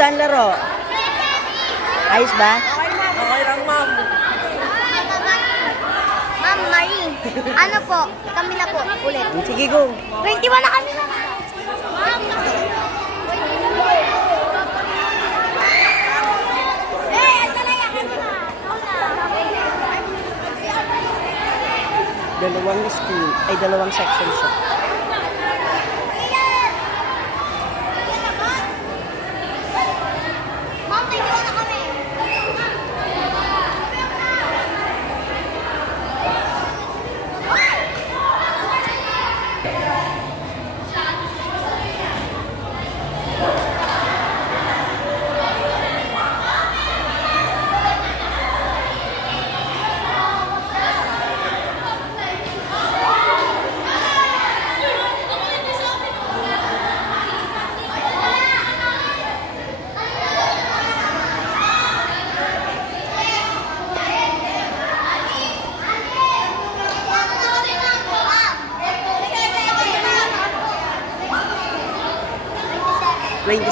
Kumusta ang laro? Ayos ba? Okay lang, ma'am. Ma'am Marie, ano po? Kami na po, ulit. Sige, go. 21 na kami na. Dalawang school, ay dalawang section siya. Ma'am, 21 na kami.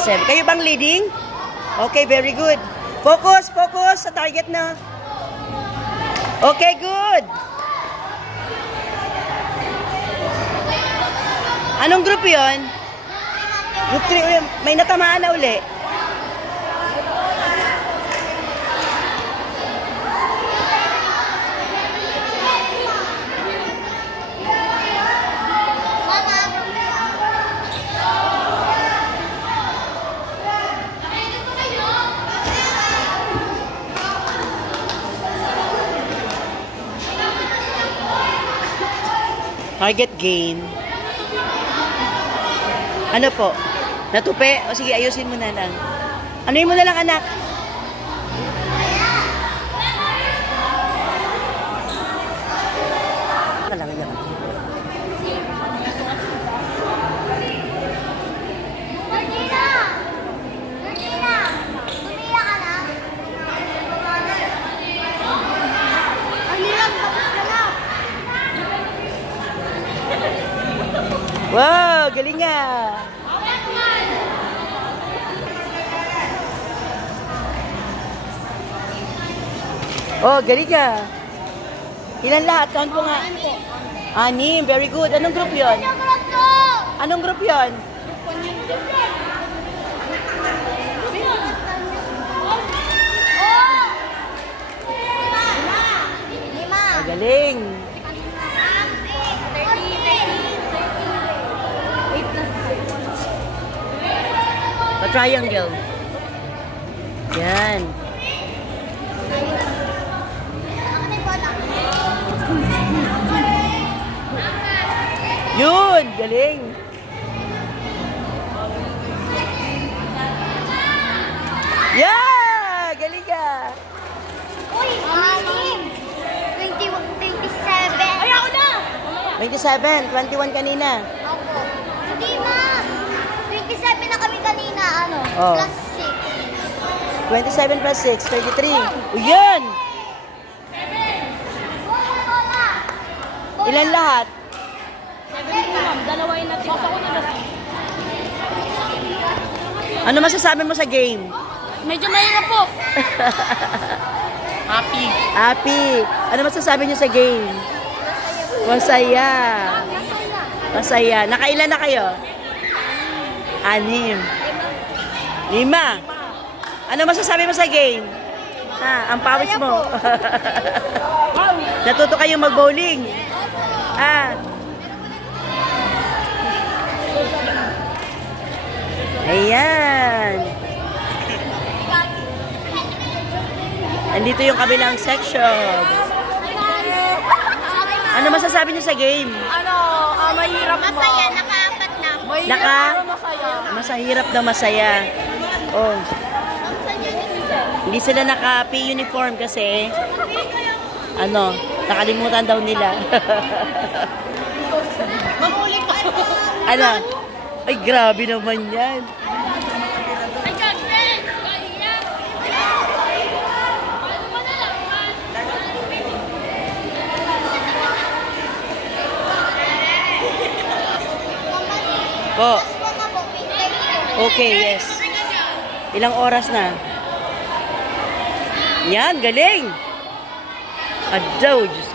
Kayo bang leading? Okay, very good. Focus, focus sa target na. Okay, good. Anong group yun? Group 3, may natamaan na uli. Target gain. Ano po? Natupi? O sige, ayusin mo na lang. Anuin mo na lang, anak. Lang yan. Wow, galing nga. Oh, galing nga. Ilan lahat? Count mo nga. 6. Very good. Anong group yon? Anong group yon? Galing. Triangle. Yan. Yun, galing. Yeah, galing ka. Uy, 27. Ay, ako na. 27, 21 kanina. Opo. Hindi, ma'am. 27 na kami kanina, ano? Oh. Plus 27 plus 6, 33. O yan! Ilan lahat? 7 ma'am. Dalawa yung natin. Ano masasabi mo sa game? Medyo mahirap po. Happy. Happy. Ano masasabi niyo sa game? Masaya. Masaya. Nakailan na kayo? 6. 5. Ano masasabi mo sa game? Ha, ang pawis mo. Natuto kayo mag-bowling. Ayan. Andito yung kabilang section. Ano masasabi niyo sa game? Mahirap po. Masaya, naka-4 na. Masahirap na masaya. Oh. Hindi sila naka-P-uniform kasi nakalimutan daw nila. Mahuli pa. Ano? Ay, grabe naman yan. Po. Okay, yes. Ilang oras na? Yan, galing! Adaw, Diyos